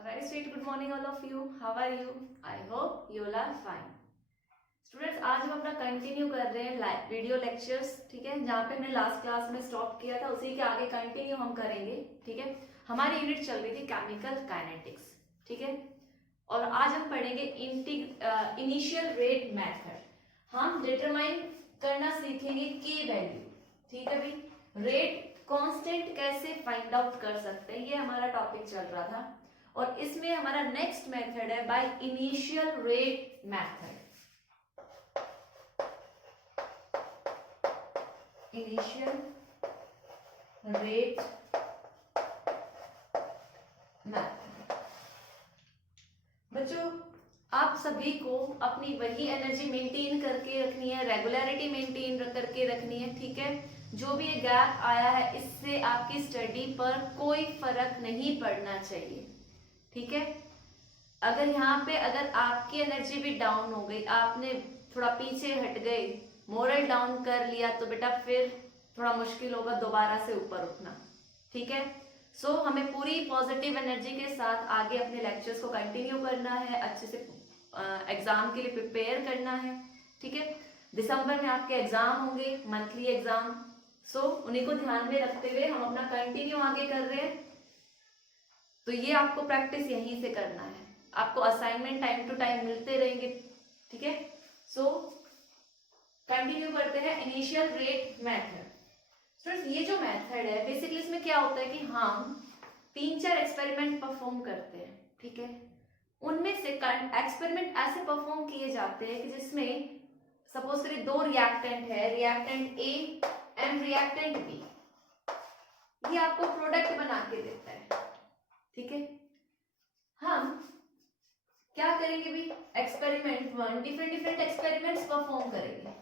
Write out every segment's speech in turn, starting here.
A very sweet good morning all of you. How are you? I hope you all are fine. Students आज हम अपना continue कर रहे हैं video lectures, ठीक है। जहाँ पे हमने लास्ट क्लास में स्टॉप किया था उसी के आगे कंटिन्यू हम करेंगे, ठीक है। हमारी यूनिट चल रही थी केमिकल काइनेटिक्स, ठीक है। और आज हम पढ़ेंगे इनिशियल रेट मेथड। हम डिटरमाइन करना सीखेंगे के वैल्यू, ठीक है भाई। रेट कांस्टेंट कैसे फाइंड आउट कर सकते हैं, ये हमारा टॉपिक चल रहा था। और इसमें हमारा नेक्स्ट मेथड है by initial rate method. Initial rate method. बच्चों आप सभी को अपनी वही एनर्जी मेंटेन करके रखनी है, रेगुलरिटी मेंटेन करके रखनी है, ठीक है। जो भी ये गैप आया है इससे आपकी स्टडी पर कोई फर्क नहीं पड़ना चाहिए, ठीक है। अगर आपकी एनर्जी भी डाउन हो गई, आपने थोड़ा पीछे हट गए, मोरल डाउन कर लिया, तो बेटा फिर थोड़ा मुश्किल होगा दोबारा से ऊपर उठना, ठीक है। सो हमें पूरी पॉजिटिव एनर्जी के साथ आगे अपने लेक्चर्स को कंटिन्यू करना है, अच्छे से एग्जाम के लिए प्रिपेयर करना है, ठीक है। दिसंबर में आपके एग्जाम होंगे, मंथली एग्जाम। सो उन्हीं को ध्यान में रखते हुए हम अपना कंटिन्यू आगे कर रहे हैं। तो ये आपको प्रैक्टिस यहीं से करना है, आपको असाइनमेंट टाइम टू टाइम मिलते रहेंगे, ठीक है। सो कंटिन्यू करते हैं इनिशियल रेट मेथड। स्टूडेंट्स ये जो मेथड है बेसिकली इसमें क्या होता है कि हम 3-4 एक्सपेरिमेंट परफॉर्म करते हैं, ठीक है। उनमें से एक्सपेरिमेंट ऐसे परफॉर्म किए जाते हैं कि जिसमें सपोज करिए 2 रिएक्टेंट है, reactant A and reactant B. ये आपको प्रोडक्ट बना के देता है, ठीक है। हम क्या करेंगे भी, एक्सपेरिमेंट 1 डिफरेंट एक्सपेरिमेंट्स परफॉर्म करेंगे।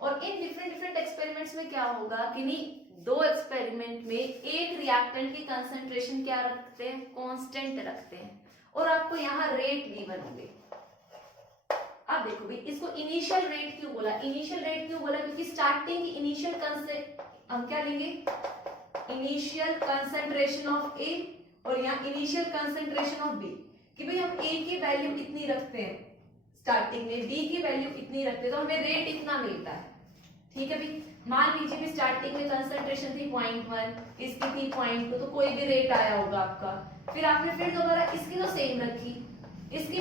और इन डिफरेंट एक्सपेरिमेंट्स में क्या होगा कि नहीं, 2 एक्सपेरिमेंट में एक रिएक्टेंट की कंसंट्रेशन क्या रखते हैं, कांस्टेंट रखते हैं। और आपको यहाँ रेट गिवन होंगे। आप देखो भी इसको इनिशियल रेट क्यों बोला, क्योंकि स्टार्टिंग की इनिशियल हम क्या लेंगे, इनिशियल कंसंट्रेशन ऑफ ए और यहाँ इनिशियल कंसंट्रेशन ऑफ बी। कि भाई हम ए की वैल्यू इतनी रखते हैं स्टार्टिंग में, बी की वैल्यू इतनी रखते हैं, तो हमें रेट इतना मिलता है, ठीक है भाई। मान लीजिए भी स्टार्टिंग में कंसंट्रेशन थी 0.1, इसकी थी 0.2, तो कोई भी रेट आया होगा आपका। फिर आपने फिर दोबारा इसकी तो सेम रखी, इसकी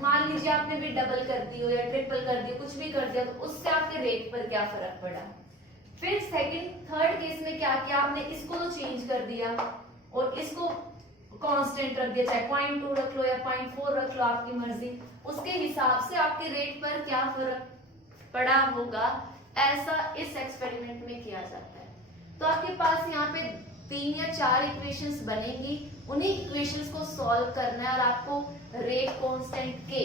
मान लीजिए आपने भी डबल कर दी हो या ट्रिपल कर दी, कुछ भी कर दिया, तो उससे आपके रेट पर क्या फर्क पड़ा। फिर थर्ड केस में क्या किया आपने, इसको तो चेंज कर दिया और इसको कांस्टेंट रख दिया, चाहे 0.2 रख लो या 0.4 रख लो, आपकी मर्जी। उसके हिसाब से आपके रेट पर क्या फर्क पड़ा होगा, ऐसा इस एक्सपेरिमेंट में किया जाता है। तो आपके पास यहाँ पे 3 या 4 इक्वेशंस बनेंगी, उन्हीं इक्वेशंस को सॉल्व करना है और आपको रेट कांस्टेंट के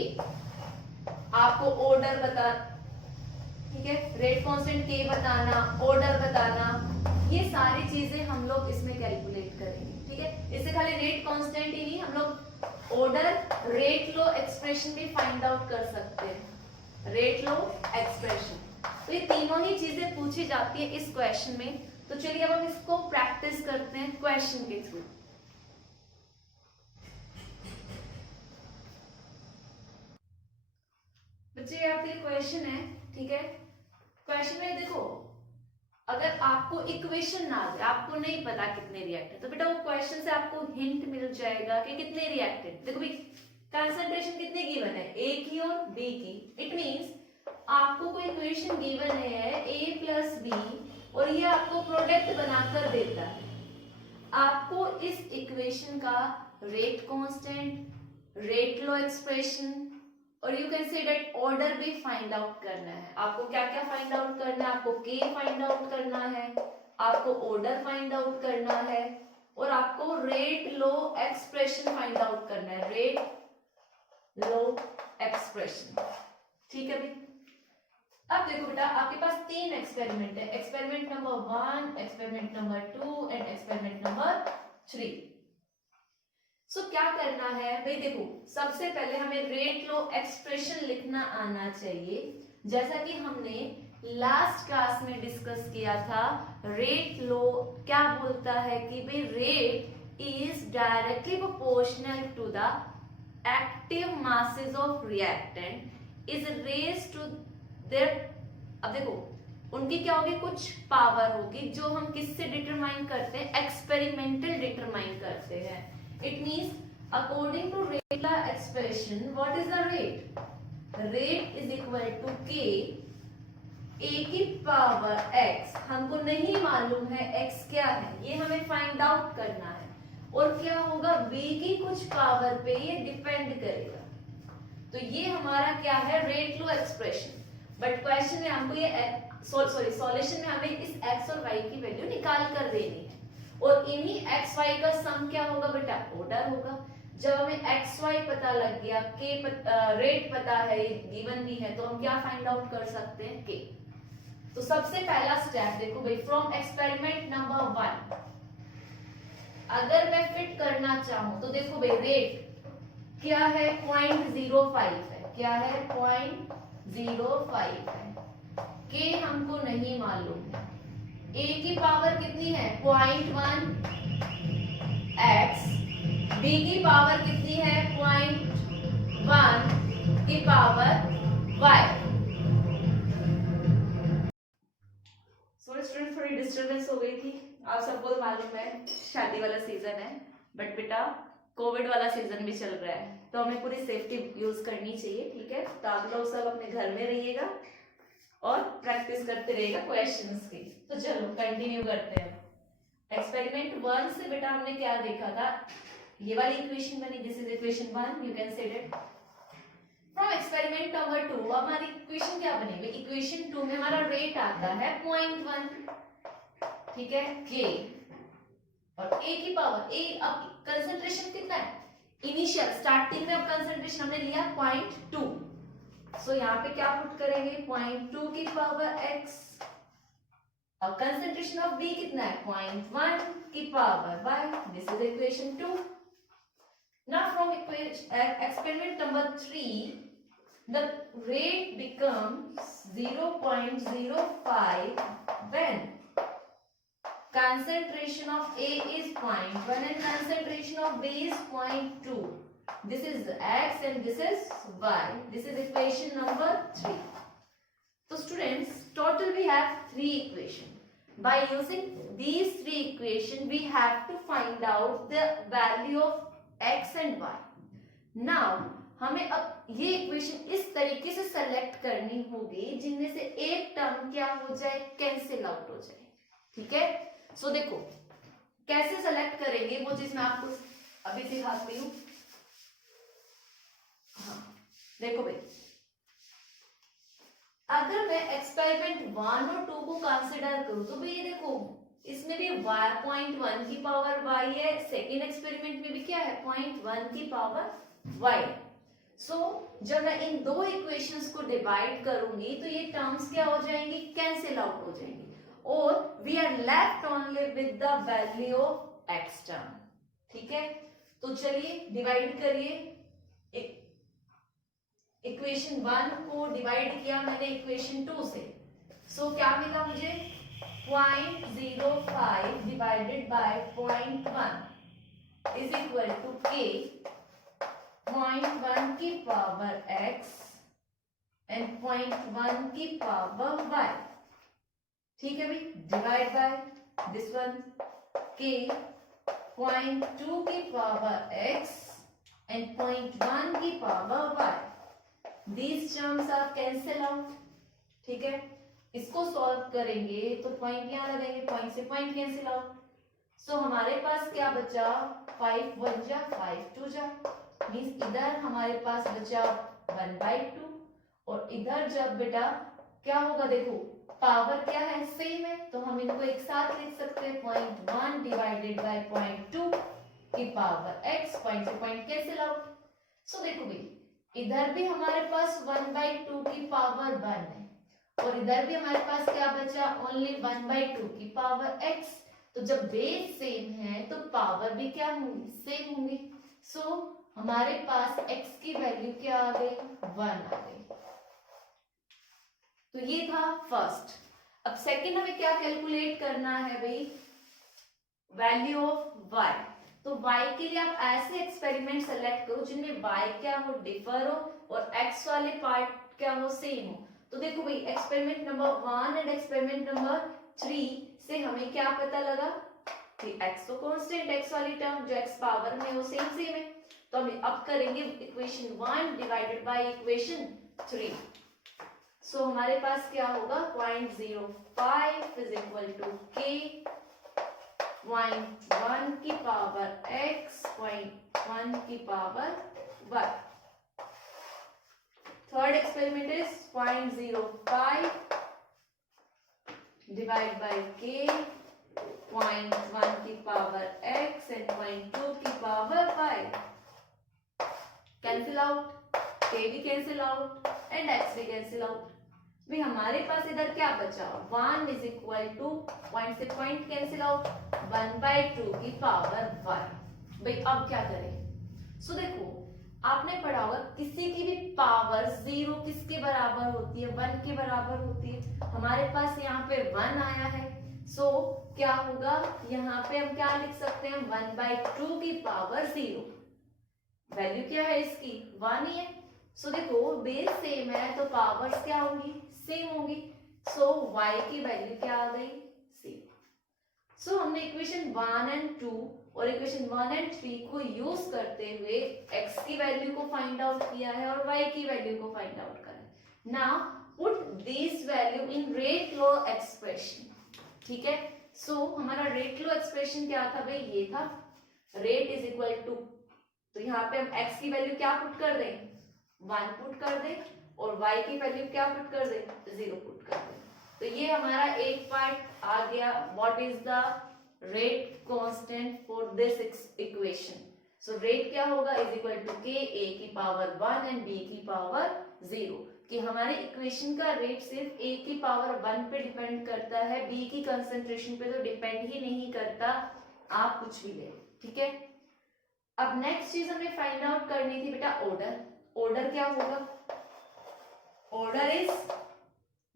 आपको ऑर्डर बता, ठीक है, रेट कांस्टेंट के बताना, ऑर्डर बताना, ये सारी चीजें हम लोग इसमें कैलकुलेट करेंगे, ठीक है। इससे खाली रेट कांस्टेंट ही नहीं, हम लोग ऑर्डर, रेट लो एक्सप्रेशन भी फाइंड आउट कर सकते हैं, रेट लो एक्सप्रेशन। तो ये तीनों ही चीजें पूछी जाती है इस क्वेश्चन में। तो चलिए अब हम इसको प्रैक्टिस करते हैं क्वेश्चन के थ्रू। बच्चे ये आपके क्वेश्चन है, ठीक है। क्वेश्चन में देखो, अगर आपको इक्वेशन ना दे, आपको नहीं पता कितने रिएक्टेंट, तो बेटा वो क्वेश्चन से आपको हिंट मिल जाएगा कि कितने रिएक्टेंट। देखो भाई कंसंट्रेशन कितने गिवन है, ए की और बी की। इट मींस आपको कोई इक्वेशन गिवन है a प्लस बी और ये आपको प्रोडक्ट बनाकर देता है। आपको इस इक्वेशन का rate constant, rate law expression और you can say that order भी फाइंड आउट करना है। आपको क्या क्या फाइंड आउट करना है, आपको के फाइंड आउट करना है, आपको ऑर्डर फाइंड आउट करना है और आपको rate law expression find out करना है, रेट लो एक्सप्रेशन, ठीक है भाई। अब देखो बेटा आपके पास 3 एक्सपेरिमेंट है, experiment number 1, experiment number 2 and experiment number 3। सो क्या करना है भाई, देखो सबसे पहले हमें रेट लो एक्सप्रेशन लिखना आना चाहिए। जैसा कि हमने लास्ट क्लास में डिस्कस किया था, रेट लो क्या बोलता है कि भाई rate is directly proportional to the active masses of reactant is raised to their, अब देखो उनकी क्या होगी, कुछ पावर होगी जो हम किससे डिटरमाइन करते हैं, एक्सपेरिमेंटल डिटरमाइन करते हैं. It means according to regular expression what is the rate, rate is equal to k A की पावर x, हमको नहीं मालूम है x क्या है, ये हमें फाइंड आउट करना है. और क्या होगा, b की कुछ पावर पे ये डिपेंड करेगा. तो ये हमारा क्या है, rate law expression. But question में हमको ये सॉल्यूशन में हमें इस x और y की वैल्यू निकाल कर देनी है. और इन्हीं x y का सम क्या होगा बेटा, ऑर्डर होगा. जब हमें x y पता लग गया, रेट पता है, गिवन भी है, तो हम क्या फाइंड आउट कर सकते हैं, k. तो सबसे पहला स्टेप देखो भाई, फ्रॉम एक्सपेरिमेंट नंबर 1 अगर मैं फिट करना चाहूं तो देखो भाई रेट क्या है, 0.05 है. क्या है, 0.05 है. के हमको नहीं मालूम है. ए की पावर कितनी है, 0.1 x. बी की पावर कितनी है, 0.1 की पावर y. स्टूडेंट थोड़ी डिस्टर्बेंस हो गई थी. आप सबको मालूम है शादी वाला सीजन है, बट बेटा कोविड वाला सीजन भी चल रहा है, तो हमें पूरी सेफ्टी यूज करनी चाहिए. ठीक है, तो आप लोग सब अपने घर में रहिएगा और प्रैक्टिस करते रहिएगा क्वेश्चंस की. तो चलो कंटिन्यू करते हैं. एक्सपेरिमेंट 1 से बेटा हमने क्या देखा था, ये वाली इक्वेशन बनी, this is equation 1, you can said it. From experiment number 2 हमारी इक्वेशन क्या बनेगी, इक्वेशन 2 में हमारा रेट आता है 0.1. ठीक है, के और ए की पावर ए. अब कंसंट्रेशन कितना है, इनिशियल स्टार्टिंग में अब कंसंट्रेशन हमने लिया 0.2. सो यहाँ पे क्या पुट करेंगे, 0.2 की पावर x. और कंसंट्रेशन ऑफ बी कितना है, 0.1 की power y. This is equation 2. Now from experiment number 3, the rate becomes 0.05 when concentration of A is 0.1 and concentration of B is 0.2. This is x and this is y. This is equation number 3. So students, total we have 3 equations. By using these 3 equations, we have to find out the value of x and y. Now हमें अब ये equation इस तरीके से select करनी होगी जिनमें से एक टर्म क्या हो जाए, कैंसिल आउट हो जाए. ठीक है, सो देखो कैसे सेलेक्ट करेंगे वो चीज मैं आपको अभी सिखाती हूँ. हाँ देखो भाई, अगर मैं एक्सपेरिमेंट 1 और 2 को कंसिडर करूं तो भाई ये देखो इसमें भी y 0.1 की पावर y है, सेकेंड एक्सपेरिमेंट में भी क्या है 0.1 की पावर y. सो जब मैं इन दो इक्वेशंस को डिवाइड करूंगी तो ये टर्म्स क्या हो जाएंगी, कैंसिल आउट हो जाएंगी. और we are left only with the value of x term. ठीक है, तो चलिए डिवाइड करिए. इक्वेशन 1 को डिवाइड किया मैंने इक्वेशन 2 से. सो क्या मिला मुझे, 0.05 divided by 0.1 is equal to k 0.1 की पावर x and 0.1 की पावर y. ठीक है भाई, divide by this one k 0.2 की पावर x and 0.1 की power y. These terms are cancel out. ठीक है, इसको सॉल्व करेंगे तो पॉइंट यहाँ लगाएंगे, पॉइंट से पॉइंट कैंसिल आउट. सो हमारे पास क्या बचा, 5 1 जा 5 2 जा, मींस इधर हमारे पास बचा 1/2 और इधर जब बेटा क्या होगा, देखो पावर क्या है, सेम है, तो हम इनको एक साथ लिख सकते हैं. 0.1 डिवाइडेड बाय 0.2 की पावर x, पॉइंट से पॉइंट कैंसिल आउट. सो देखो भाई इधर भी हमारे पास 1/2 की पावर 1 है और इधर भी हमारे पास क्या बचा, ओनली 1/2 की पावर x. तो जब बेस सेम है तो पावर भी क्या होंगी, सेम होंगी. सो हमारे पास x की वैल्यू क्या आ गई, 1 आ गई. तो ये था फर्स्ट. अब सेकंड हमें क्या कैलकुलेट करना है भाई, वैल्यू ऑफ y. तो y के लिए आप ऐसे एक्सपेरिमेंट सेलेक्ट करो जिनमें y क्या हो, डिफर हो, और x वाले पार्ट क्या हो, सेम हो। तो देखो भाई experiment number 1 and experiment number 3 से हमें क्या पता लगा कि x तो कांस्टेंट, x वाली टर्म जो x पावर में वो सेम सेम है। तो हम अब करेंगे इक्वेशन 1 डिवाइडेड बाय इक्वेशन 3। सो हमारे पास क्या होगा, 0.05 इज इक्वल टू k 0.1 की पावर x 0.1 की power y। Third experiment is 0.05 divide by k 0.1 की पावर x एंड 0.2 की power y। Cancel out, k भी कैंसिल आउट एंड x भी कैंसिल आउट। भाई हमारे पास इधर क्या बचा, 1 इज इक्वल टू पॉइंट से पॉइंट कैंसिल आउट, 1/2 की पावर 1। भाई अब क्या करें, सो देखो आपने पढ़ा होगा किसी की भी पावर 0 किसके बराबर होती है, 1 के बराबर होती है। हमारे पास यहाँ पे 1 आया है, सो क्या होगा, यहाँ पे हम क्या लिख सकते हैं, 1/2 की पावर 0। वैल्यू क्या है इसकी, 1 ही है। सो देखो बेस सेम है तो पावर्स क्या होगी, सेम होगी। सो y की वैल्यू क्या आ गई, सेम। सो हमने इक्वेशन 1 एंड 2 और इक्वेशन 1 एंड 3 को यूज करते हुए x की वैल्यू को फाइंड आउट किया है और y की वैल्यू को फाइंड आउट करा है। Now put this value in rate law expression. ठीक है, सो हमारा रेट लॉ एक्सप्रेशन क्या था भाई, ये था रेट इज इक्वल टू, तो यहाँ पे हम x की वैल्यू क्या पुट कर दें, 1 पुट कर दे, और y की वैल्यू क्या पुट कर दे, 0 पुट कर दे। तो ये हमारा एक पार्ट आ गया, what is the rate constant for this equation. So rate क्या होगा, is equal to k a की पावर 1 एंड b की पावर 0। कि हमारे इक्वेशन का रेट सिर्फ a की पावर 1 पे डिपेंड करता है, b की कंसंट्रेशन पे तो डिपेंड ही नहीं करता, आप कुछ भी ले। ठीक है, अब नेक्स्ट चीज हमें फाइंड आउट करनी थी बेटा ऑर्डर। ऑर्डर क्या होगा, ऑर्डर इज,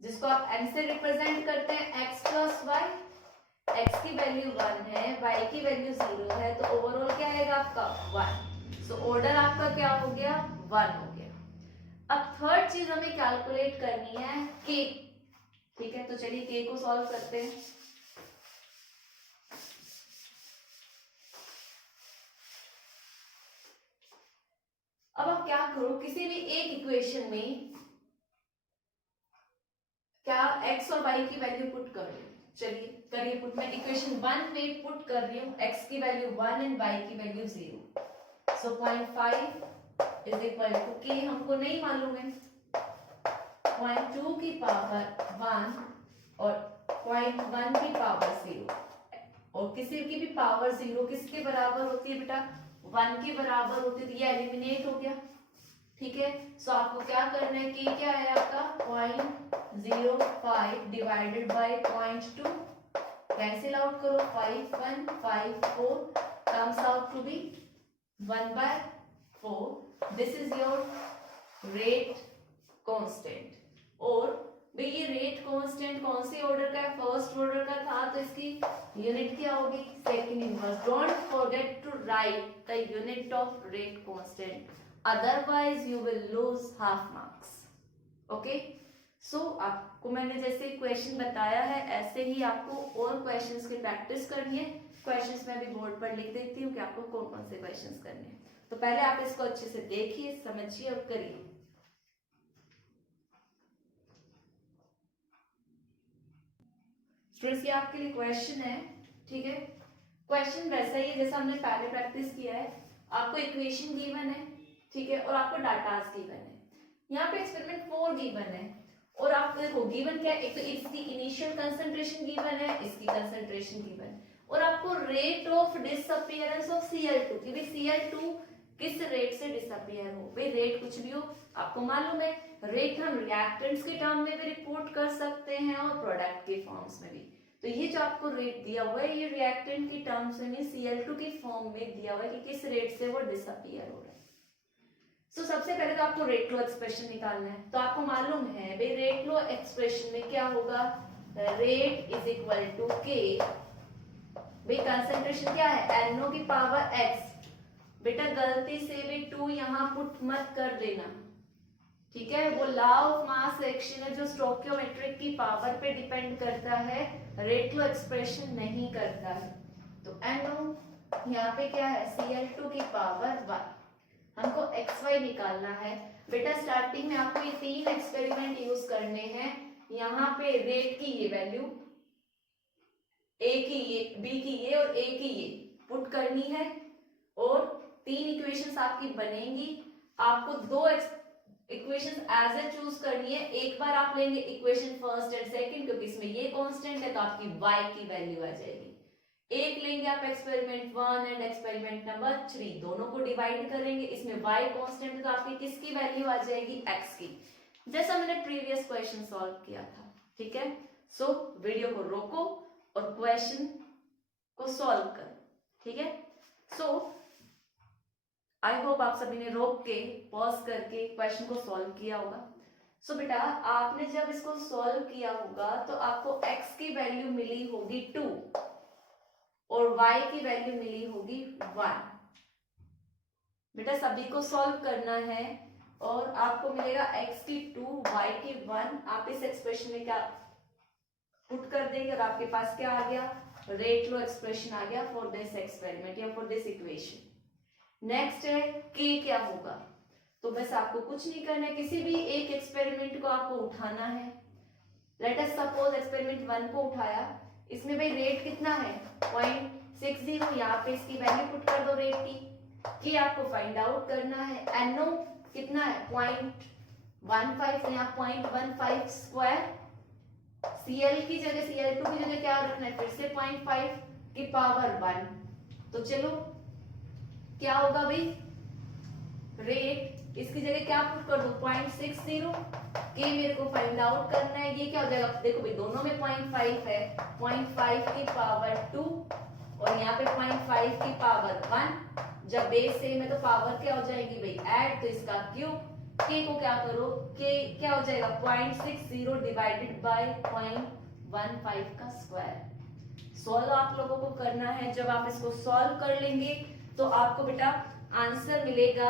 जिसको आप m से रिप्रेजेंट करते हैं x प्लस वाई। x की वैल्यू 1 है, y की वैल्यू 0 है, तो ओवरऑल क्या आएगा आपका 1। सो ऑर्डर आपका क्या हो गया, 1 हो गया। अब थर्ड चीज हमें कैलकुलेट करनी है k। ठीक है, तो चलिए k को सॉल्व करते हैं। अब आप क्या करो, किसी भी एक इक्वेशन में क्या x और y की वैल्यू पुट कर लो। चलिए करिए पुट, मैं इक्वेशन 1 में पुट कर रही हूँ x की वैल्यू 1 एंड y की value 0। So 0.5 is equal to k हमको नहीं मालूम है, 0.2 की पावर 1 और 0.1 की पावर 0। और किसी की भी पावर 0 किसके बराबर होती है बेटा, 1 के बराबर होती है, तो ये एलिमिनेट हो गया। ठीक है, सो आपको क्या करना है, k क्या है आपका 0.05 डिवाइडेड बाय 0.2, कैंसिल आउट करो, 5 1 5 4 comes out to be 1/4। This is your rate constant. और भाई ये रेट कांस्टेंट कौन से ऑर्डर का है, फर्स्ट ऑर्डर का था, तो इसकी यूनिट क्या होगी, second inverse. Don't forget to write the unit of rate constant, otherwise you will lose half marks. Okay, so आपको मैंने जैसे क्वेश्चन बताया है ऐसे ही आपको और क्वेश्चंस की प्रैक्टिस करनी है। क्वेश्चंस मैं भी बोर्ड पर लिख देती हूँ कि आपको कौन कौन से क्वेश्चंस करने हैं। तो पहले आप इसको अच्छे से देखिए, समझिए और करिए। स्टूडेंट्स ये आपके लिए क्वेश्चन है। ठीक है, क्वेश्चन वैसा ही है जैसा हमने पहले प्रैक्टिस किया है। आपको इक्वेशन गिवन है, ठीक है, और आपको डाटास गिवन है। यहाँ पे एक्सपेरिमेंट 4 गिवन है, और आप देखो गिवन क्या है, एक तो इसकी इनिशियल कंसंट्रेशन गिवन है, इसकी कंसंट्रेशन गिवन है, और आपको rate of disappearance of Cl2 कि भाई Cl2 किस रेट से डिसअपीयर हो। भाई रेट कुछ भी हो, आपको मालूम है रेट हम रिएक्टेंट्स के टर्म में भी रिपोर्ट कर सकते हैं और प्रोडक्ट के फॉर्म्स में भी। तो ये जो आपको रेट दिया हुआ है ये रिएक्टेंट की टर्म्स में Cl2 की फॉर्म में दिया हुआ है कि किस रेट से वो डिसअपीयर हो रहा है। सो सबसे पहले तो आपको रेट लो एक्सप्रेशन निकालना है। तो आपको मालूम है भाई रेट लो एक्सप्रेशन में क्या होगा, rate is equal to k भाई कंसंट्रेशन क्या है, NO की पावर x। बेटा गलती से भी 2 यहाँ पुट मत कर देना, ठीक है। वो लॉ ऑफ मास एक्शन है जो स्टोइकियोमेट्रिक की पावर पे डिपेंड करता है, रेट लो एक्सप्रेशन नहीं करता है। तो NO यहाँ पे क्या है, Cl2 की पावर 1। हमको xy निकालना है। बेटा स्टार्टिंग में आपको ये 3 एक्सपेरिमेंट यूज करने हैं। यहाँ पे रेट की ये वैल्यू, A की ये, B की ये और A की ये पुट करनी है और 3 इक्वेशंस आपकी बनेंगी। आपको 2 इक्वेशन एज ए चूज करनी है। एक बार आप लेंगे इक्वेशन फर्स्ट एंड सेकंड, क्योंकि इसमें ये कांस्टेंट है तो आपकी y की वैल्यू आ जाएगी। एक लेंगे आप एक्सपेरिमेंट 1 एंड एक्सपेरिमेंट नंबर 3, दोनों को डिवाइड करेंगे। इसमें y कांस्टेंट है तो आपकी किसकी वैल्यू आ जाएगी, x की, जैसा मैंने प्रीवियस क्वेश्चन सॉल्व किया था, ठीक है। सो वीडियो को रोको और क्वेश्चन को सॉल्व कर, ठीक है। सो आई होप आप सभी ने रोक के पॉज करके क्वेश्चन को सॉल्व किया होगा। सो बेटा आपने जब इसको सॉल्व किया होगा तो आपको x की वैल्यू मिली होगी 2 और y की वैल्यू मिली होगी 1। बेटा सभी को सॉल्व करना है और आपको मिलेगा x की 2 y की 1। आप इस एक्सप्रेशन में क्या पुट कर देंगे और आपके पास क्या आ गया, रेट लो एक्सप्रेशन आ गया फॉर दिस एक्सपेरिमेंट या फॉर दिस इक्वेशन। नेक्स्ट है k क्या होगा। तो बस आपको कुछ नहीं करना है, किसी भी एक एक्सपेरिमेंट को आपको उठाना है। लेट अस सपोज एक्सपेरिमेंट 1 को उठाया, इसमें भाई रेट कितना है 0.60, यहाँ पे इसकी वैल्यू पुट कर दो रेट की आपको फाइंड आउट करना है। NO कितना है 0.15, यहाँ 0.15 स्क्वायर। Cl की जगह Cl2 की जगह क्या रखना है, फिर से 0.5 की पावर 1। तो चलो क्या होगा भाई, रेट इसकी जगह क्या पुट कर दो 0.60 के मेरे को फाइंड आउट करना है। ये क्या हो जाएगा, देखो भाई दोनों में 0.5 है, 0.5 की पावर 2 और यहाँ पे 0.5 की पावर 1। जब बेस सेम है तो पावर क्या हो जाएगी भाई ऐड, तो इसका क्यूब। के को क्या करो, के क्या हो जाएगा 0.60 डिवाइडेड बाय 0.15 का स्क्वायर। सॉल्व आप लोगों को करना है। जब आप इसको सॉल्व कर लेंगे तो आपको बेटा आंसर मिलेगा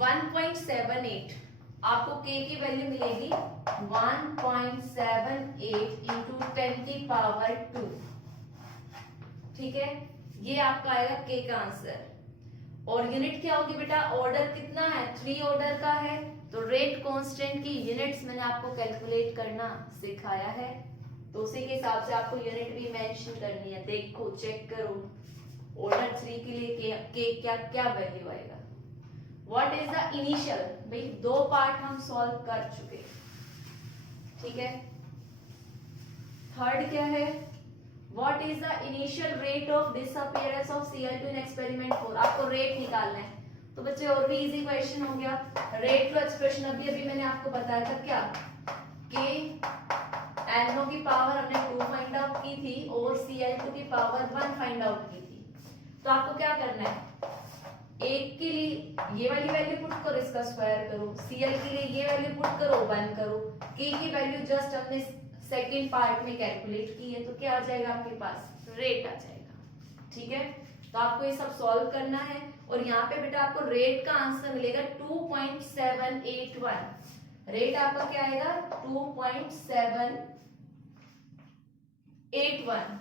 1.78। आपको k की वैल्यू मिलेगी 1.78 इंटू 10 की पावर 2, ठीक है। ये आपका आएगा k का आंसर। और यूनिट क्या होगी बेटा, ऑर्डर कितना है 3 ऑर्डर का है, तो रेट कांस्टेंट की यूनिट्स मैंने आपको कैलकुलेट करना सिखाया है, तो उसी के हिसाब से आपको यूनिट भी मेंशन करनी है। देखो चेक करो ऑर्डर 3 के लिए के क्या क्या वैल्यू आएगा। व्हाट इज द इनिशियल, भाई 2 पार्ट हम सॉल्व कर चुके, ठीक है। थर्ड क्या है, what is the initial rate of disappearance of Cl2 in experiment 4। आपको रेट निकालना है। तो बच्चे और भी इजी क्वेश्चन हो गया। रेट लो एक्सप्रेशन अभी मैंने आपको बताया था क्या, के NO की पावर हमने 2 फाइंड आउट की थी और Cl2 की पावर 1 फाइंड आउट की थी। तो आपको क्या करना है, एक के लिए ये वाली वैल्यू पुट करो, इसका स्क्वायर करो। Cl के लिए ये वैल्यू पुट करो 1 करो। K की वैल्यू जस्ट अपने सेकेंड पार्ट में कैलकुलेट की है, तो क्या आ जाएगा आपके पास, रेट आ जाएगा, ठीक है। तो आपको ये सब सॉल्व करना है और यहाँ पे बेटा आपको रेट का आंसर मिलेगा 2.781। रेट आपका क्या आएगा 2.781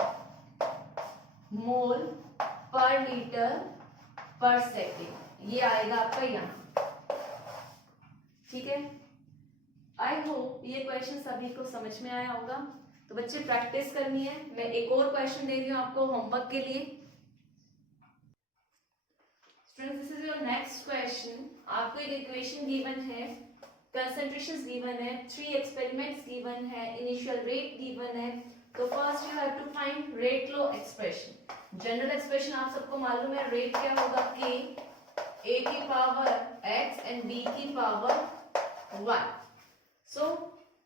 मोल पर लीटर पर सेकेंड, ये आएगा आपका यहाँ, ठीक है। आई होप ये क्वेश्चन सभी को समझ में आया होगा। तो बच्चे प्रैक्टिस करनी है। मैं एक और क्वेश्चन दे रही हूँ आपको होमवर्क के लिए। Students this is your next question. आपको एक इक्वेशन गिवन है, कंसंट्रेशंस गिवन है, 3 एक्सपेरिमेंट्स गिवन है, इनिशियल रेट गिवन है। तो first you have to find rate law expression. General expression आप सबको मालूम है, रेट क्या होगा k, a की पावर x एंड b की पावर 1। सो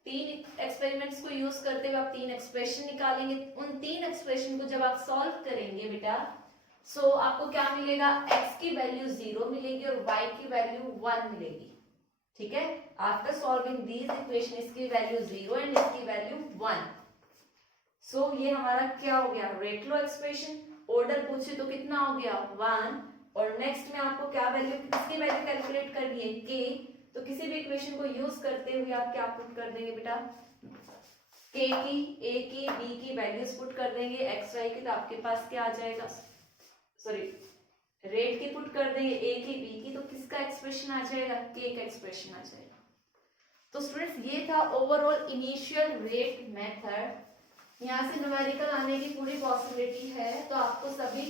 3 एक्सपेरिमेंट्स को यूज करते हुए आप 3 एक्सप्रेशन निकालेंगे। उन 3 एक्सप्रेशन को जब आप सॉल्व करेंगे बेटा, सो आपको क्या मिलेगा, x की वैल्यू 0 मिलेगी और y की वैल्यू 1 मिलेगी, ठीक है। आफ्टर सॉल्विंग दीज इक्वेशन इसकी वैल्यू 0 एंड इसकी वैल्यू 1। सो ये हमारा क्या हो गया, रेट लो एक्सप्रेशन। ऑर्डर पूछे तो कितना हो गया 1, और नेक्स्ट में आपको क्या वैल्यू, किसकी वैल्यू कैलकुलेट करनी है के, तो किसी भी इक्वेशन को यूज करते हुए आप क्या पुट कर देंगे बेटा, के की, ए की, बी की वैल्यूज पुट कर देंगे, एक्स वाई की, तो आपके पास क्या आ जाएगा, सॉरी रेट की पुट कर देंगे, ए की, बी की, तो किसका एक्सप्रेशन आ जाएगा, के का एक्सप्रेशन आ जाएगा। तो स्टूडेंट्स ये था ओवरऑल इनिशियल रेट मेथड। यहाँ से न्यूमेरिकल आने की पूरी पॉसिबिलिटी है, तो आपको सभी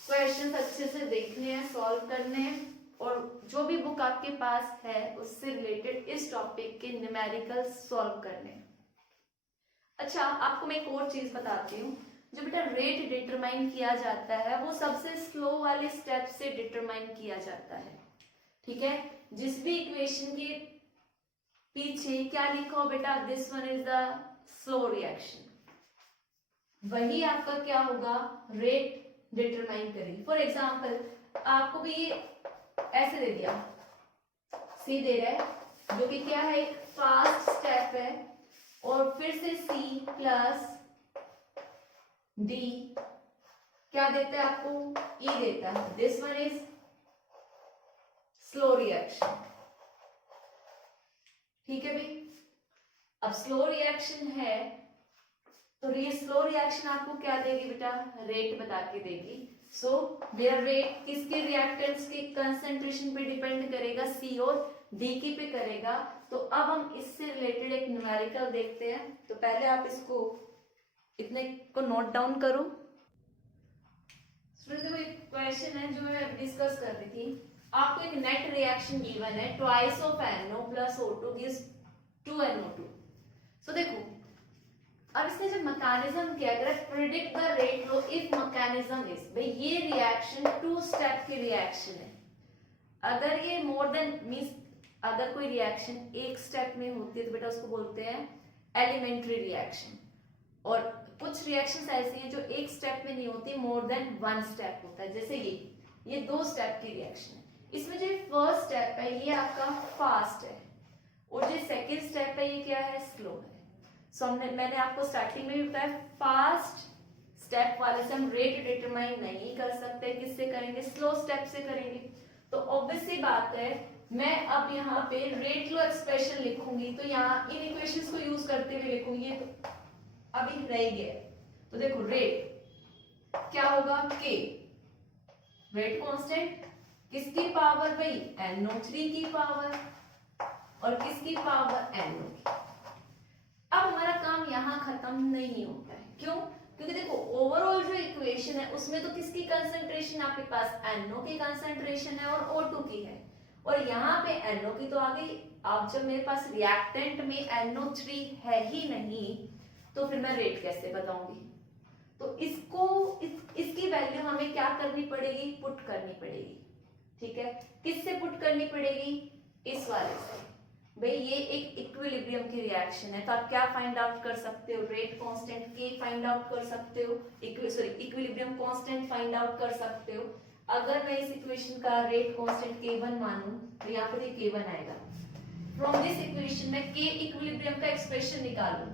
क्वेश्चंस अच्छे से देखने हैं, सॉल्व करने हैं, और जो भी बुक आपके पास है उससे रिलेटेड इस टॉपिक के न्यूमेरिकल सॉल्व करने हैं। अच्छा, आपको मैं एक और चीज बताती हूँ, जो बेटा रेट डिटरमाइन किया जाता है वो सबसे स्लो वाले स्टेप से डिटरमाइन किया जाता है, ठीक है। जिस भी इक्वेशन के पीछे क्या लिखा हो बेटा, this one is the slow reaction, वही आपका क्या होगा, रेट डिटरमाइन करेगी। फॉर एग्जाम्पल आपको भी ऐसे दे दिया, सी दे रहा है जो कि क्या है, एक फास्ट स्टेप है, और फिर से सी प्लस डी क्या देता है आपको, ई देता है, this one is slow reaction, ठीक है भाई। अब स्लो रिएक्शन है तो ये स्लो रिएक्शन आपको क्या देगी बेटा, रेट बता के देगी। सो मेरा रेट किसके रिएक्टेंट्स के कंसंट्रेशन पे डिपेंड करेगा, सी और डी की पे करेगा। तो अब हम इससे रिलेटेड एक न्यूमेरिकल देखते हैं। तो पहले आप इसको इतने को नोट डाउन करो। देखो एक क्वेश्चन है जो मैं डिस्कस कर रही थी, आपको एक नेट रिएक्शन गिवन है, twice of NO plus O2 gives 2NO2। सो देखो अब इसने जो मैकेनिज्म किया, अगर predict the rate low if mechanism is, भाई ये रिएक्शन 2 स्टेप की रिएक्शन है। अगर ये मोर देन मींस अगर कोई रिएक्शन एक स्टेप में होती है तो बेटा उसको बोलते हैं एलिमेंट्री रिएक्शन, और कुछ रिएक्शंस ऐसी हैं जो एक स्टेप में नहीं होती, मोर देन 1 स्टेप होता है। जैसे ये 2 स्टेप की रिएक्शन है, इसमें जो फर्स्ट स्टेप है ये आपका फास्ट है, और जो सेकेंड स्टेप है ये क्या है, स्लो है। सो मैंने आपको स्टार्टिंग में भी बताया, फास्ट स्टेप वाले से हम रेट डिटरमाइन नहीं कर सकते, किससे करेंगे, स्लो स्टेप से करेंगे। तो ऑब्वियस सी बात है, मैं अब यहाँ पे रेट लो एक्सप्रेशन लिखूंगी, तो यहाँ इन इक्वेशंस को यूज करते हुए लिखूंगी, तो अभी रह गया। तो देखो रेट क्या होगा, के रेट कांस्टेंट किसकी पावर भाई, NO3 की पावर, और किसकी पावर, NO की। अब हमारा काम यहाँ खत्म नहीं होता है, क्यों, क्योंकि देखो ओवरऑल जो इक्वेशन है उसमें तो किसकी कंसंट्रेशन आपके पास, NO की कंसंट्रेशन है और O2 की है, और यहाँ पे NO की तो आ गई। अब जब मेरे पास रिएक्टेंट में NO3 है ही नहीं, तो फिर मैं रेट कैसे बताऊंगी। तो इसकी वैल्यू हमें क्या करनी पड़ेगी, पुट करनी पड़ेगी, ठीक है। किससे पुट करनी पड़ेगी, इस वाले से। भाई ये एक इक्विलिब्रियम की रिएक्शन है, तो आप क्या फाइंड आउट कर सकते हो, रेट कांस्टेंट के फाइंड आउट कर सकते हो, इक्विलिब्रियम कांस्टेंट फाइंड आउट कर सकते हो। अगर मैं इस इक्वेशन का रेट कांस्टेंट K1 मानूं तो यहाँ पर K1 आएगा। फ्रॉम दिस इक्वेशन में K इक्विलिब्रियम का एक्सप्रेशन निकालूं,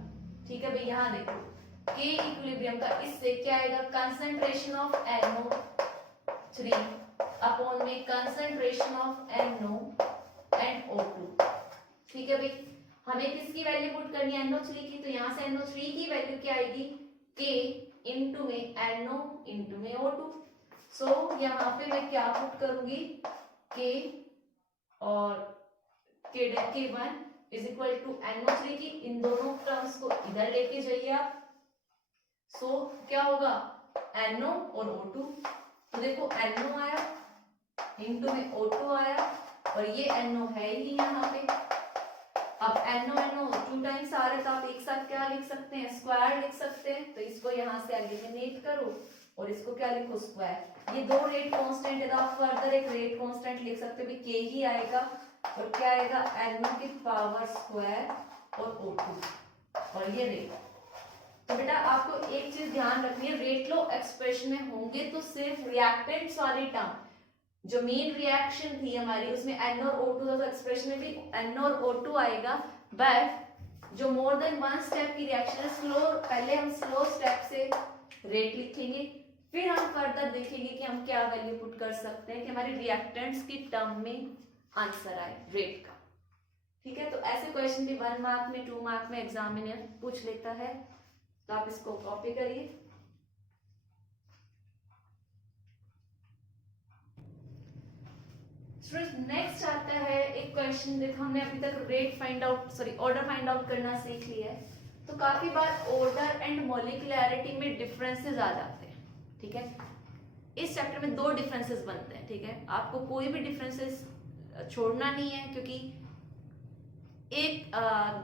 ठीक है भाई। यहाँ देखो K इक्विलिब्रियम का, इससे क्या आएगा, कंसंट्रेशन ऑफ NO3 अपॉन में concentration of NO and O2, ठीक है भाई। हमें किसकी वैल्यू पुट करनी है, NO3 की, तो यहाँ से NO3 की वैल्यू क्या आएगी, K इंटू में NO इंटू में O2। सो यहाँ पे मैं क्या पुट करूंगी, K और K1 is equal to NO3 की, इन दोनों टर्म्स को इधर लेके जाइए आप। सो क्या होगा, NO और O2, तो देखो NO आया इंटू में O2 आया, और ये NO है ही यहाँ पे। अब NO 2 टाइम्स आ रहा है, तो आप एक साथ क्या लिख सकते हैं, स्क्वायर लिख सकते हैं। तो इसको यहाँ से एलिमिनेट करो और इसको क्या लिखो, स्क्वायर। ये 2 रेट कांस्टेंट है, तो आप फर्दर एक रेट कांस्टेंट लिख सकते हो, K ही आएगा, और क्या आएगा, NO की पावर स्क्वायर और O2, और ये रेट। तो बेटा आपको एक चीज ध्यान रखनी है, रेट लो एक्सप्रेशन में होंगे तो सिर्फ रिएक्टेंट्स वाली टर्म, जो मेन रिएक्शन थी हमारी उसमें N और O2 एक्सप्रेशन में भी N और O2 आएगा, बट जो मोर देन वन स्टेप की रिएक्शन है स्लो, पहले हम स्लो स्टेप से रेट लिखेंगे, फिर हम फर्दर देखेंगे कि हम क्या वैल्यू पुट कर सकते हैं कि हमारे रिएक्टेंट्स की टर्म में आंसर आए रेट का। ठीक है, तो ऐसे क्वेश्चन भी 1 मार्क में 2 मार्क में एग्जामिनर पूछ लेता है, तो आप इसको कॉपी करिए। नेक्स्ट आता है एक क्वेश्चन, देखो हमने अभी तक rate find out order find out करना सीख लिया है, तो काफी बार ऑर्डर एंड मॉलिक्यूलैरिटी में डिफरेंसेस आ जाते हैं। ठीक है, इस चैप्टर में 2 डिफरेंसेस बनते हैं। ठीक है, आपको कोई भी डिफरेंसेस छोड़ना नहीं है, क्योंकि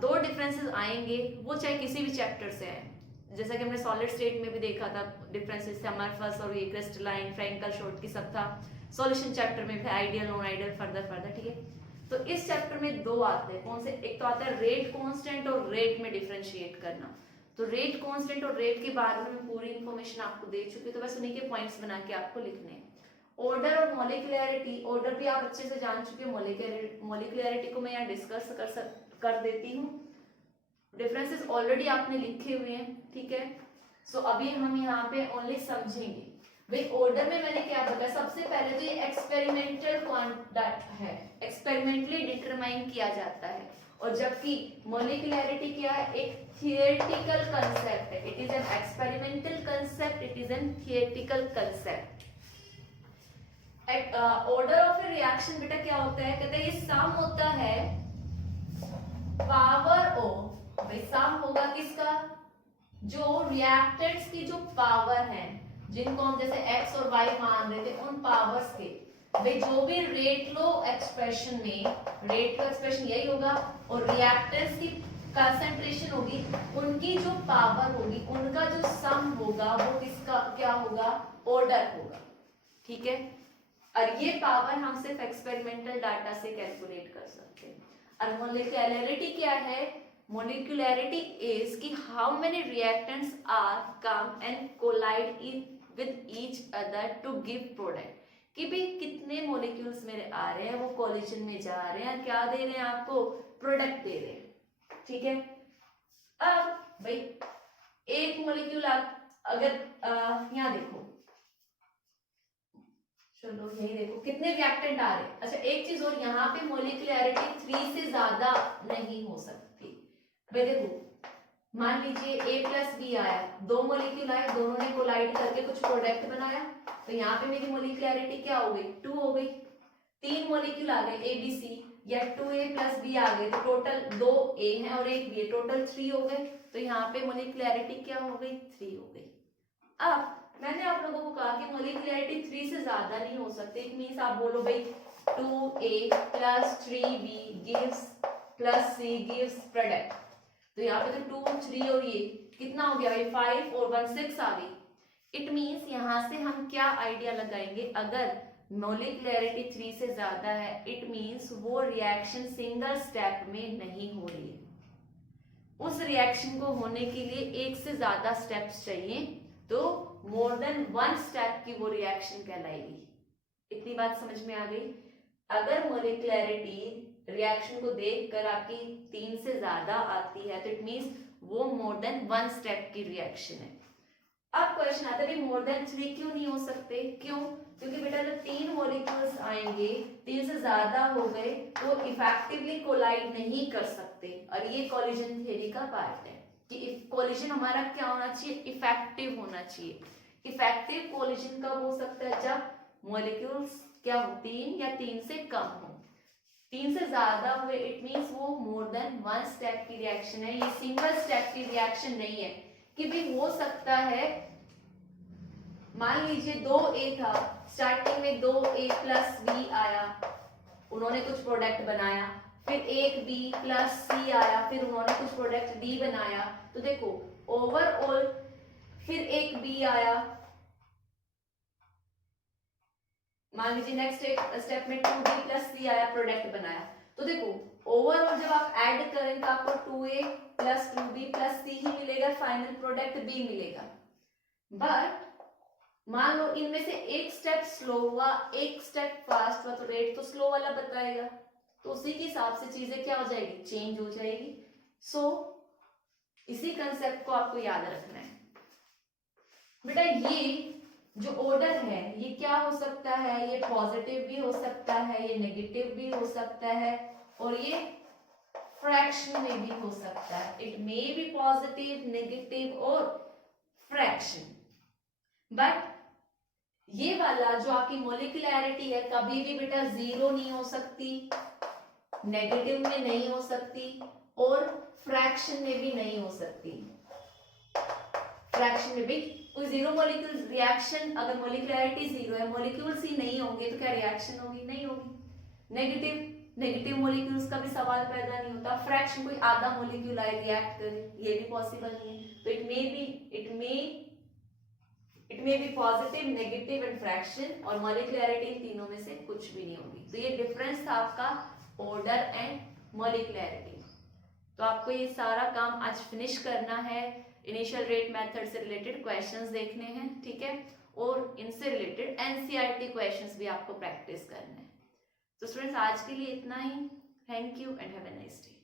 दो डिफरेंसेस आएंगे, वो चाहे किसी भी चैप्टर से आए। जैसा कि हमने सॉलिड स्टेट में भी देखा था डिफरेंसेस थे, अमरफस और ये क्रिस्टलाइन, फ्रैंकल शॉर्टकी सब था। सॉल्यूशन चैप्टर में भी आइडियल नॉन आइडियल फर्दर। ठीक है, तो इस चैप्टर में 2 आते हैं। कौन से? एक तो आता है रेट कांस्टेंट और रेट में डिफरेंशिएट करना। तो रेट कांस्टेंट और रेट के बारे में पूरी इंफॉर्मेशन आपको दे चुकी हूँ, तो बस उन्हीं के पॉइंट्स बना के आपको लिखने हैं। ऑर्डर और मॉलिक्यूलैरिटी, ऑर्डर भी आप अच्छे से जान चुके हो, मॉलिक्यूलैरिटी को मैं यहाँ डिस्कस कर देती हूँ। डिफरेंसेस ऑलरेडी आपने लिखे हुए हैं। ठीक है, सो अभी हम यहाँ पे ओनली समझेंगे। भाई ऑर्डर में मैंने क्या बताया, सबसे पहले तो ये एक्सपेरिमेंटल क्वांटिटी है, एक्सपेरिमेंटली डिटरमाइन किया जाता है, और जबकि मॉलिक्यूलैरिटी क्या है, एक थियोरेटिकल कंसेप्ट है। It is an experimental concept, it is an theoretical concept. Order of A reaction बेटा क्या होता है, कहते हैं ये सम होता है पावर ऑफ, भाई सम होगा किसका, जो रिएक्टेंट्स की जो पावर है, जिनको हम जैसे x और y मान रहे थे, उन पावर्स के, भाई जो भी रेट लो एक्सप्रेशन में, रेट का एक्सप्रेशन यही होगा, और रिएक्टेंट्स की कंसंट्रेशन होगी, उनकी जो पावर होगी, उनका जो सम होगा वो किसका क्या होगा, ऑर्डर होगा। ठीक है, और ये पावर हम सिर्फ एक्सपेरिमेंटल डाटा से कैलकुलेट कर सकते हैं। और मॉलिक्यूलैरिटी क्या है, molecularity is कि how many reactants are come and collide with each other to give product, कि भाई कितने मॉलिक्यूल्स मेरे आ रहे हैं, वो कोलिजन में जा रहे हैं, क्या दे रहे हैं आपको, प्रोडक्ट दे रहे हैं। ठीक है, अब भाई एक मॉलिक्यूल आप अगर यहाँ देखो, चलो यही देखो कितने रिएक्टेंट आ रहे हैं। अच्छा एक चीज और, यहाँ पे मॉलिक्यूलैरिटी 3 से ज्यादा नहीं हो सकती। भाई देखो मान लीजिए A प्लस बी आया, 2 मॉलिक्यूल आए, दोनों ने कोलाइड करके कुछ प्रोडक्ट बनाया, तो यहाँ पे मेरी मॉलिक्यूलैरिटी क्या हो गई, 2 हो गई। 3 मॉलिक्यूल आ गए A B C, या 2A प्लस बी आ गए, तो टोटल 2 A है और 1 B है, टोटल 3 हो गए। तो यहाँ पे मॉलिक्यूलैरिटी क्या हो गई, 3 हो गई। अब मैंने आप लोगों को कहा कि मॉलिक्यूलैरिटी 3 से ज्यादा नहीं हो सकती। इट मींस आप बोलो भाई 2A plus 3B gives plus C gives product, तो यहाँ पे तो 2 3 और ये कितना हो गया भाई 5 और 1 6 आ गई। इट मींस यहाँ से हम क्या आइडिया लगाएंगे, अगर मॉलिक्यूलैरिटी 3 से ज्यादा है, इट मींस वो रिएक्शन सिंगल स्टेप में नहीं हो रही है। उस रिएक्शन को होने के लिए एक से ज्यादा स्टेप्स चाहिए, तो मोर देन 1 स्टेप की वो रिएक्शन कहलाएगी। इतनी बात समझ में आ गई। अगर मॉलिक्यूलैरिटी रिएक्शन को देखकर आपकी 3 से ज्यादा आती है, तो इट मींस वो मोर देन 1 स्टेप की रिएक्शन है। अब क्वेश्चन आता है मोर देन 3 क्यों नहीं हो सकते, क्यों, क्योंकि बेटा जब 3 मॉलिक्यूल्स आएंगे, 3 से ज्यादा हो गए, तो इफेक्टिवली कोलाइड नहीं कर सकते, और ये कोलिजन थ्योरी का पार्ट है कि कोलिजन हमारा क्या होना चाहिए, इफेक्टिव होना चाहिए। इफेक्टिव कोलिजन कब हो सकता है, जब मॉलिक्यूल्स क्या हो, 3 या 3 से कम हो। 3 से ज्यादा हुए, इट मींस वो मोर देन 1 स्टेप की रिएक्शन है, ये सिंगल स्टेप की रिएक्शन नहीं है। कि भी हो सकता है, मान लीजिए 2A था, स्टार्टिंग में 2A प्लस बी आया, उन्होंने कुछ प्रोडक्ट बनाया, फिर एक B प्लस C आया, फिर उन्होंने कुछ प्रोडक्ट D बनाया, तो देखो ओवरऑल फिर एक B आया, मान लीजिए नेक्स्ट स्टेप में 2B प्लस C आया, प्रोडक्ट बनाया, तो देखो ओवरऑल जब आप ऐड करें तो आपको 2A plus 2B plus C ही मिलेगा, फाइनल प्रोडक्ट B मिलेगा। बट मान लो इनमें से एक स्टेप स्लो हुआ, एक स्टेप फास्ट हुआ, तो रेट तो स्लो वाला बताएगा, तो उसी के हिसाब से चीजें क्या हो जाएगी, चेंज हो जाएगी। सो इसी कंसेप्ट को आपको याद रखना है बेटा। ये जो ऑर्डर है ये क्या हो सकता है, ये पॉजिटिव भी हो सकता है, ये नेगेटिव भी हो सकता है, और ये फ्रैक्शन में भी हो सकता है। It may be positive, negative और फ्रैक्शन। बट ये वाला जो आपकी मोलिकुलैरिटी है कभी भी बेटा जीरो नहीं हो सकती, नेगेटिव में नहीं हो सकती और फ्रैक्शन में भी नहीं हो सकती। फ्रैक्शन में भी कोई जीरो मॉलिक्यूल रिएक्शन, अगर मोलिकुलैरिटी जीरो है, मॉलिक्यूल्स ही नहीं होंगे तो क्या रिएक्शन होगी? नहीं होगी। नेगेटिव मॉलिक्यूल्स का भी सवाल पैदा नहीं होता। फ्रैक्शन कोई आधा मॉलिक्यूल आए रिएक्ट करे, ये भी पॉसिबल नहीं है। तो it may be positive, negative and fraction, और मॉलिकुलैरिटी इन तीनों में से कुछ भी नहीं होगी। तो ये डिफरेंस था आपका ऑर्डर एंड मॉलिकुलैरिटी। तो आपको ये सारा काम आज फिनिश करना है। इनिशियल रेट मेथड से रिलेटेड क्वेश्चंस देखने हैं, ठीक है, और इनसे रिलेटेड एनसीईआरटी क्वेश्चंस भी आपको प्रैक्टिस करने हैं। तो स्टूडेंट्स आज के लिए इतना ही। Thank you and have a nice day.